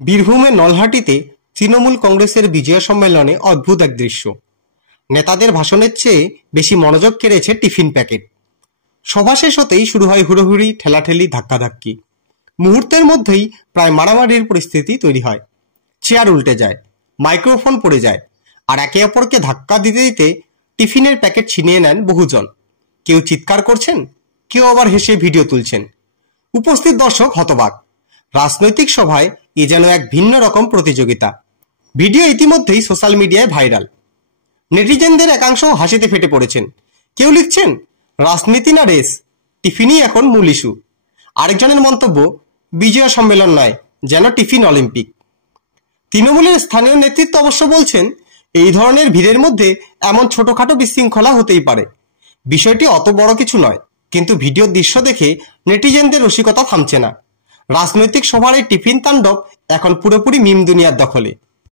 বীরভূমের নলহাটিতে তৃণমূল কংগ্রেসের বিজয় সম্মেলনে অদ্ভুত এক দৃশ্য। নেতাদের ভাষণের চেয়ে বেশি মনোযোগ কেড়েছে টিফিন প্যাকেট। সভা শেষ হতেই শুরু হয় হুড়োহুড়ি, ঠেলাঠেলি, ধাক্কাধাক্কি। মুহূর্তের মধ্যেই প্রায় মারামারির পরিস্থিতি তৈরি হয়। চেয়ার উল্টে যায়, মাইক্রোফোন পড়ে যায়, আর একে অপরকে ধাক্কা দিতে দিতে টিফিনের প্যাকেট ছিনিয়ে নেন বহুজন। কেউ চিৎকার করছেন, কেউ আবার হেসে ভিডিও তুলছেন। উপস্থিত দর্শক হতবাক। রাজনৈতিক সভায় এ যেন এক ভিন্ন রকম প্রতিযোগিতা। ভিডিও ইতিমধ্যেই সোশ্যাল মিডিয়ায় ভাইরাল। নেটিজেনদের একাংশও হাসিতে ফেটে পড়েছেন। কেউ লিখছেন, রাজনীতি না রেস, টিফিনই এখন মূল ইস্যু। আরেকজনের মন্তব্য, বিজয় সম্মেলন নয়, যেন টিফিন অলিম্পিক। তৃণমূলের স্থানীয় নেতৃত্ব অবশ্য বলছেন, এই ধরনের ভিড়ের মধ্যে এমন ছোটখাটো বিশৃঙ্খলা হতেই পারে, বিষয়টি অত বড় কিছু নয়। কিন্তু ভিডিওর দৃশ্য দেখে নেটিজেনদের রসিকতা থামছে না। রাজনৈতিক সভার এই টিফিন তাণ্ডব এখন পুরোপুরি মিম দুনিয়ার দখলে।